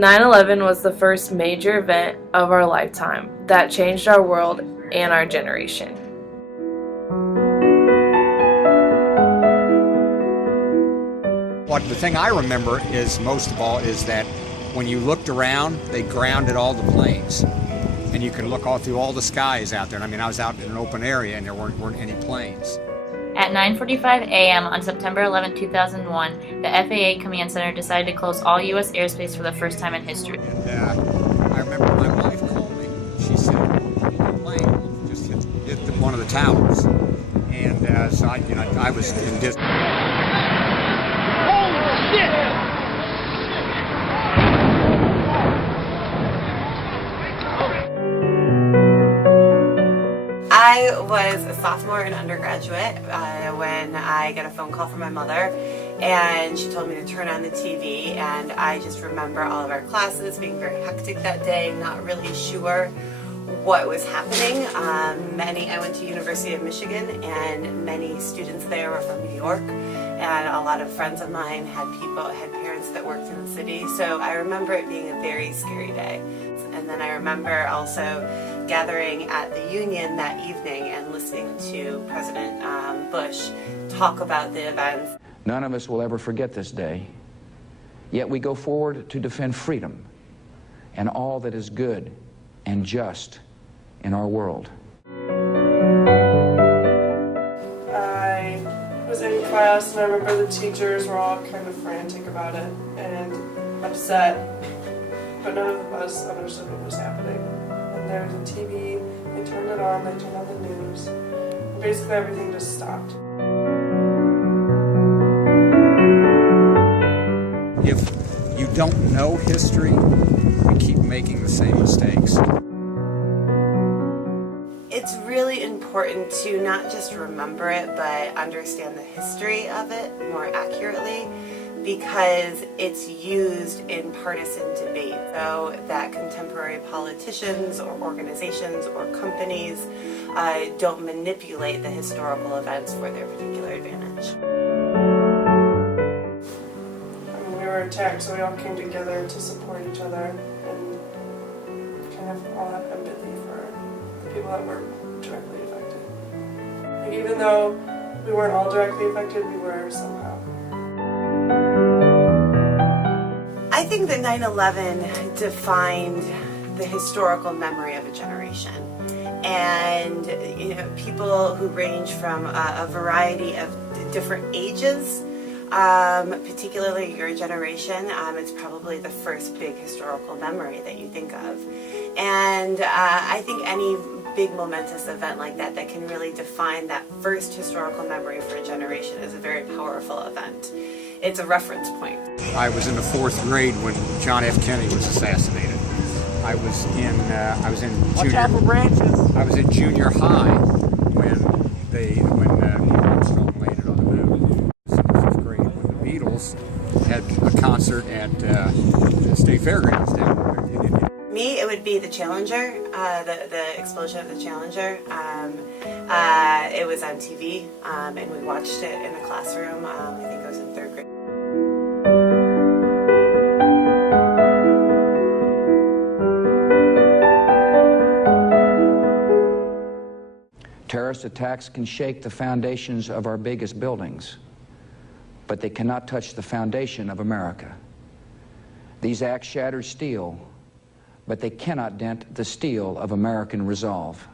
9/11 was the first major event of our lifetime that changed our world and our generation. What the thing I remember is most of all is that when you looked around, they grounded all the planes. And you can look all through all the skies out there. And I mean, I was out in an open area and there weren't any planes. At 9:45 a.m. on September 11, 2001, the FAA Command Center decided to close all U.S. airspace for the first time in history. And I remember my wife called me. She said, the plane just hit one of the towers. And so I was in disbelief. Holy shit! I was a sophomore in undergraduate when I got a phone call from my mother, and she told me to turn on the TV, and I just remember all of our classes being very hectic that day, not really sure what was happening. I went to University of Michigan, and many students there were from New York, and a lot of friends of mine had parents that worked in the city, so I remember it being a very scary day. And then I remember also gathering at the Union that evening and listening to President Bush talk about the events. None of us will ever forget this day, yet we go forward to defend freedom and all that is good and just in our world. I was in class and I remember the teachers were all kind of frantic about it and upset, but none of us understood what was happening. And there was a TV, they turned it on, they turned on the news, and basically everything just stopped. If you don't know history, you keep making the same mistakes. It's really important to not just remember it, but understand the history of it more accurately, because it's used in partisan debate, so that contemporary politicians or organizations or companies don't manipulate the historical events for their particular advantage. We were attacked, so we all came together to support each other and kind of all have empathy for the people that were directly affected. Like, even though we weren't all directly affected, we were somehow. I think that 9/11 defined the historical memory of a generation. And people who range from a variety of different ages, particularly your generation, it's probably the first big historical memory that you think of. And I think any big momentous event like that can really define that first historical memory for a generation is a very powerful event. It's a reference point. I was in the 4th grade when John F. Kennedy was assassinated. I was in junior high when Armstrong landed on the moon. I was in the 5th grade when the Beatles had a concert at the State Fairgrounds down there. Me, it would be the Challenger, the explosion of the Challenger. It was on TV, and we watched it in the classroom. I think I was in 3rd grade. Terrorist attacks can shake the foundations of our biggest buildings, but they cannot touch the foundation of America. These acts shatter steel, but they cannot dent the steel of American resolve.